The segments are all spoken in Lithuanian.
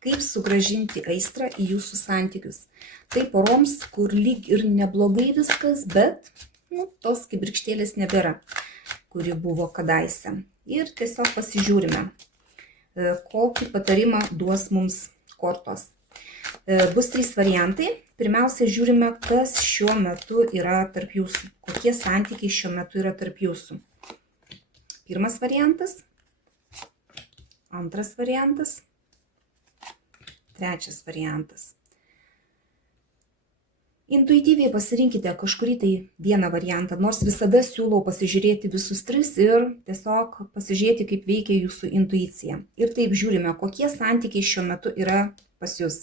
Kaip sugrąžinti aistrą į jūsų santykius. Tai poroms, kur lyg ir neblogai viskas, bet tos kibirkštėlės nebėra, kuri buvo kadaise. Ir tiesiog pasižiūrime, kokį patarimą duos mums kortos. Bus 3 variantai. Pirmiausia, žiūrime, kas šiuo metu yra tarp jūsų. Kokie santykiai šiuo metu yra tarp jūsų. Pirmas variantas. Antras variantas. Trečias variantas. Intuityviai pasirinkite kažkurį tai vieną variantą, nors visada siūlau pasižiūrėti visus 3 ir tiesiog pasižiūrėti, kaip veikia jūsų intuicija. Ir taip žiūrime, kokie santykiai šiuo metu yra pas jūs.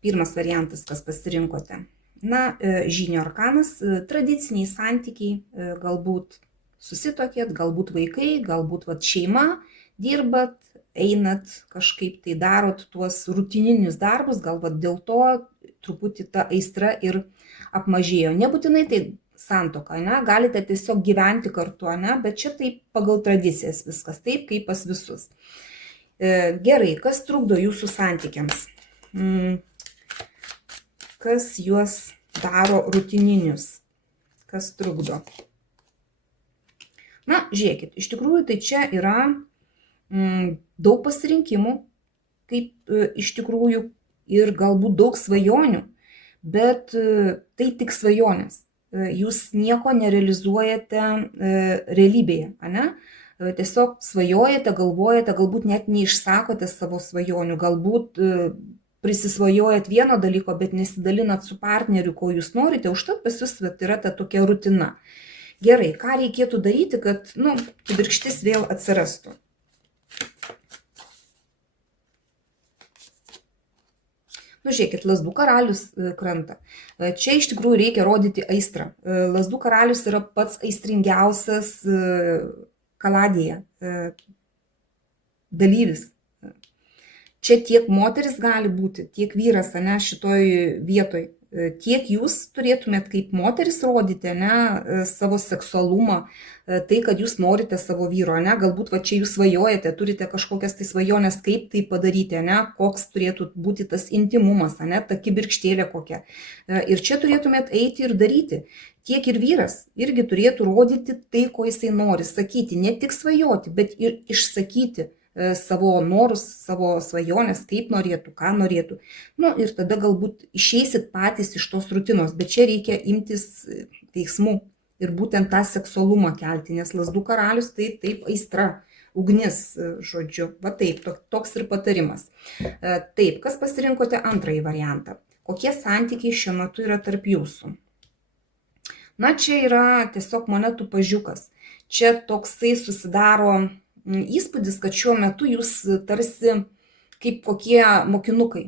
Pirmas variantas, kas pasirinkote. Žynio arkanas, tradiciniai santykiai, galbūt susitokėt, galbūt vaikai, galbūt šeima, dirbat, einat, kažkaip tai darot tuos rutininius darbus, gal dėl to truputį ta aistra ir apmažėjo. Nebūtinai tai santuoka, galite tiesiog gyventi kartu, bet čia taip pagal tradicijas viskas, taip kaip pas visus. Gerai, kas trukdo jūsų santykiams? Kas juos daro rutininius? Kas trukdo? Žiūrėkit, iš tikrųjų tai čia yra daug pasirinkimų, kaip iš tikrųjų ir galbūt daug svajonių, bet tai tik svajonės. Jūs nieko nerealizuojate realybėje, Tiesiog svajojate, galvojate, galbūt net neišsakote savo svajonių, galbūt prisisvajojat vieno dalyko, bet nesidalinat su partneriu, ko jūs norite, užtat pas jūs yra ta tokia rutina. Gerai, ką reikėtų daryti, kad kibirkštis vėl atsirastų? Žiūrėkit, lazdų karalius krenta. Čia iš tikrųjų reikia rodyti aistrą. Lazdų karalius yra pats aistringiausias kaladėje dalyvis. Čia tiek moteris gali būti, tiek vyras, šitoj vietoj. Tiek jūs turėtumėt kaip moteris rodyti, savo seksualumą, tai, kad jūs norite savo vyro, galbūt čia jūs svajojate, turite kažkokias tai svajonės, kaip tai padaryti, koks turėtų būti tas intimumas, ta kibirkštėlė kokia. Ir čia turėtumėt eiti ir daryti. Tiek ir vyras irgi turėtų rodyti tai, ko jisai nori, sakyti, ne tik svajoti, bet ir išsakyti savo norus, savo svajonės, kaip norėtų, ką norėtų. Ir tada galbūt išeisit patys iš tos rutinos, bet čia reikia imtis veiksmų ir būtent tą seksualumą kelti, nes lazdų karalius tai taip aistra, ugnis, žodžiu. Taip, toks ir patarimas. Taip, kas pasirinkote antrąjį variantą? Kokie santykiai šiuo metu yra tarp jūsų? Čia yra tiesiog monetų pažiukas. Čia toksai susidaro įspūdis, kad šiuo metu jūs tarsi kaip kokie mokinukai.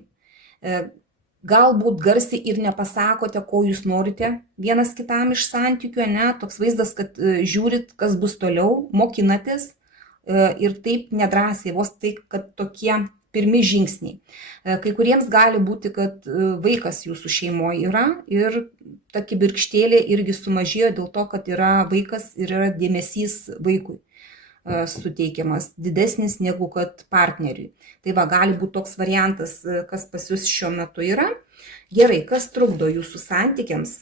Galbūt garsiai ir nepasakote, ko jūs norite vienas kitam iš santykių, toks vaizdas, kad žiūrit, kas bus toliau, mokinatės ir taip nedrąsiai, vos tai, kad tokie pirmi žingsniai. Kai kuriems gali būti, kad vaikas jūsų šeimoje yra ir ta kibirkštėlė irgi sumažėjo dėl to, kad yra vaikas ir yra dėmesys vaikui suteikiamas didesnis negu kad partneriui. Tai gali būti toks variantas, kas pas jūs šiuo metu yra. Gerai, kas trukdo jūsų santykiams?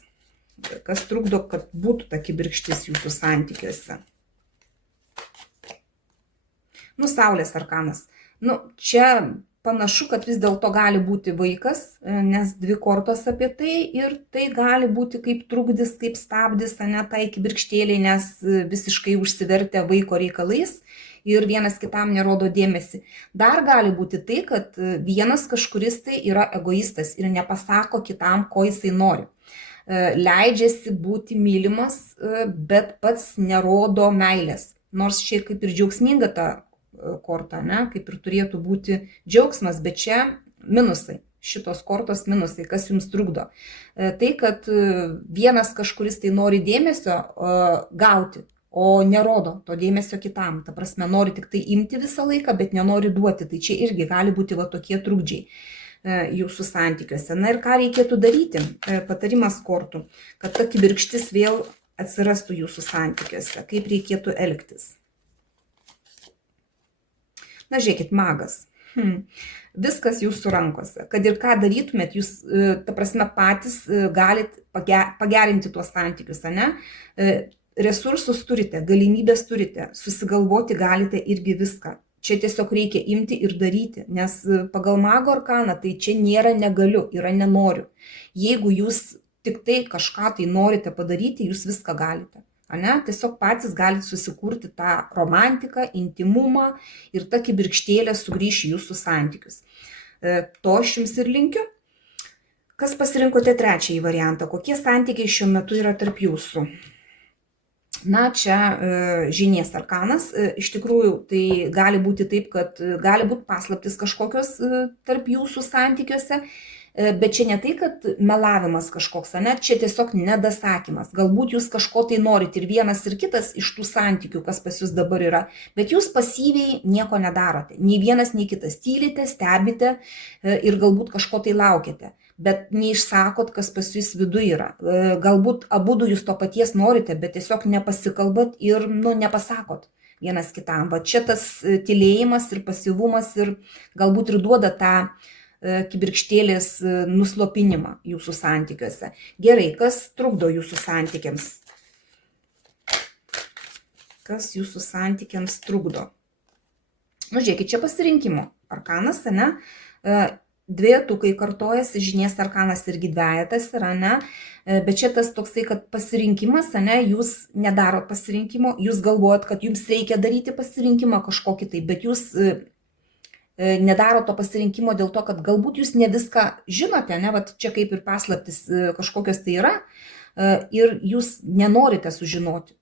Kas trukdo, kad būtų ta kibirkštis jūsų santykiuose? Saulės arkanas. Čia panašu, kad vis dėlto gali būti vaikas, nes 2 kortos apie tai ir tai gali būti kaip trukdis, kaip stabdis, tai kibirkštėliai, nes visiškai užsivertę vaiko reikalais ir vienas kitam nerodo dėmesį. Dar gali būti tai, kad vienas kažkuris tai yra egoistas ir nepasako kitam, ko jisai nori. Leidžiasi būti mylimas, bet pats nerodo meilės. Nors čia kaip ir džiaugsminga ta korta, kaip ir turėtų būti džiaugsmas, bet čia minusai, šitos kortos minusai, kas jums trukdo. Tai, kad vienas kažkuris tai nori dėmesio gauti, o nerodo to dėmesio kitam. Ta prasme, nori tik tai imti visą laiką, bet nenori duoti. Tai čia irgi gali būti tokie trukdžiai jūsų santykiuose. Ir ką reikėtų daryti? Patarimas kortų, kad ta kibirkštis vėl atsirastų jūsų santykiuose. Kaip reikėtų elgtis? Žiūrėkit, magas. Viskas jūsų rankose. Kad ir ką darytumėt, jūs, ta prasme, patys galit pagerinti tuos santykius, ane? Resursus turite, galimybės turite, susigalvoti galite irgi viską. Čia tiesiog reikia imti ir daryti, nes pagal mago arkaną tai čia nėra negaliu, yra nenoriu. Jeigu jūs tik tai kažką tai norite padaryti, jūs viską galite. Ane? Tiesiog patys galite susikurti tą romantiką, intimumą ir ta kibirkštėlė sugrįš į jūsų santykius. To aš jums ir linkiu. Kas pasirinkote trečiąjį variantą? Kokie santykiai šiuo metu yra tarp jūsų? Na, čia žinies arkanas. Iš tikrųjų, tai gali būti taip, kad gali būti paslaptis kažkokios tarp jūsų santykiuose, bet čia ne tai, kad melavimas kažkoks, ne, čia tiesiog nedasakymas. Galbūt jūs kažko tai norit ir vienas ir kitas iš tų santykių, kas pas jūs dabar yra, bet jūs pasyviai nieko nedarote. Nei vienas, nei kitas tylite, stebite ir galbūt kažko tai laukiate. Bet neišsakot, kas pas jūs viduje yra. Galbūt abudu jūs to paties norite, bet tiesiog nepasikalbat ir nepasakot vienas kitam. Va čia tas tylėjimas ir pasyvumas ir galbūt ir duoda tą kibirkštėlės nuslopinimą jūsų santykiuose. Gerai, kas trukdo jūsų santykiams? Kas jūsų santykiams trukdo? Nu, žiūrėkit, čia pasirinkimo arkanas, ne? Dvejetukai kartojasi, žinies arkanas irgi dvejetas yra, ne? Bet čia tas toksai, kad pasirinkimas, ne, jūs nedarot pasirinkimo, jūs galvojat, kad jums reikia daryti pasirinkimą kažkokį tai, bet jūs nedarot to pasirinkimo dėl to, kad galbūt jūs ne viską žinote, ne, vat čia kaip ir paslaptis kažkokios tai yra ir jūs nenorite sužinoti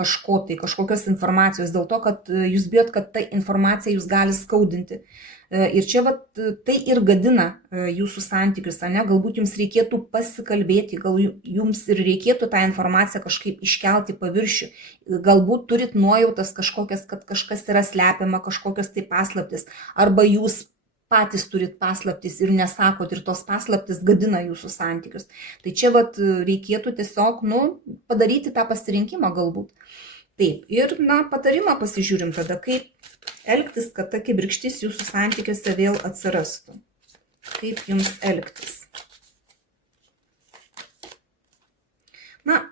kažko tai, kažkokios informacijos dėl to, kad jūs bijot, kad ta informacija jūs gali skaudinti. Ir čia vat, tai ir gadina jūsų santykius, ne? Galbūt jums reikėtų pasikalbėti, gal jums ir reikėtų tą informaciją kažkaip iškelti paviršių. Galbūt turit nuojautas kažkokias, kad kažkas yra slepiama, kažkokios tai paslaptis. Arba jūs patys turit paslaptis ir nesakot ir tos paslaptis gadina jūsų santykius. Tai čia vat, reikėtų tiesiog padaryti tą pasirinkimą galbūt. Taip, ir patarimą pasižiūrim tada, kaip elgtis, kad ta kibirkštis jūsų santykiuose vėl atsirastų. Kaip jums elgtis? Na,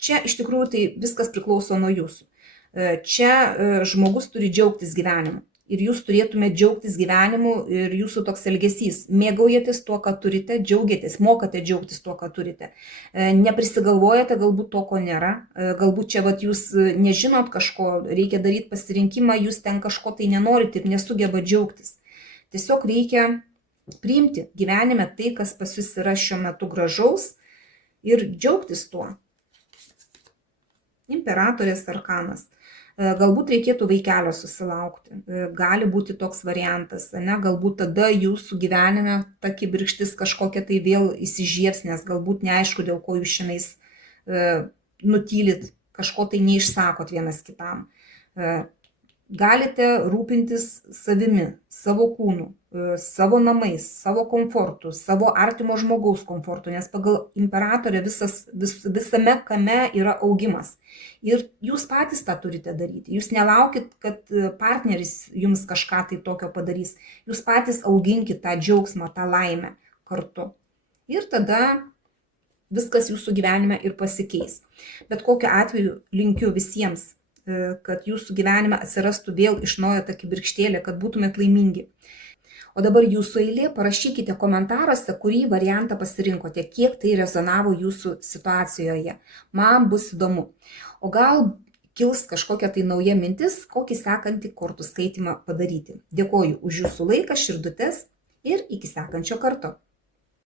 čia iš tikrųjų tai viskas priklauso nuo jūsų. Čia žmogus turi džiaugtis gyvenimu. Ir jūs turėtumėte džiaugtis gyvenimu ir jūsų toks elgesys. Mėgaujatės tuo, ką turite, džiaugiatės, mokate džiaugtis tuo, ką turite. Neprisigalvojate galbūt to, ko nėra. Galbūt čia vat, jūs nežinot kažko, reikia daryti pasirinkimą, jūs ten kažko tai nenorit ir nesugeba džiaugtis. Tiesiog reikia priimti gyvenime tai, kas pas jūs yra šiuo metu gražaus ir džiaugtis tuo. Imperatorės arkanas. Galbūt reikėtų vaikelio susilaukti, gali būti toks variantas, ne? Galbūt tada jūsų gyvenime ta kibirkštis kažkokia tai vėl įsižiebs, nes galbūt neaišku, dėl ko jūs šiandien nutylit, kažko tai neišsakot vienas kitam. Galite rūpintis savimi, savo kūnu, savo namais, savo komfortu, savo artimo žmogaus komfortu, nes pagal imperatorę visame kame yra augimas. Ir jūs patys tą turite daryti. Jūs nelaukit, kad partneris jums kažką tai tokio padarys. Jūs patys auginkit tą džiaugsmą, tą laimę kartu. Ir tada viskas jūsų gyvenime ir pasikeis. Bet kokiu atveju linkiu visiems, kad jūsų gyvenime atsirastų vėl iš naujo ta kibirkštėlė, kad būtumėt laimingi. O dabar jūsų eilė, parašykite komentaruose, kurį variantą pasirinkote, kiek tai rezonavo jūsų situacijoje. Man bus įdomu. O gal kils kažkokia tai nauja mintis, kokį sekantį kortų skaitymą padaryti. Dėkoju už jūsų laiką, širdutes ir iki sekančio karto.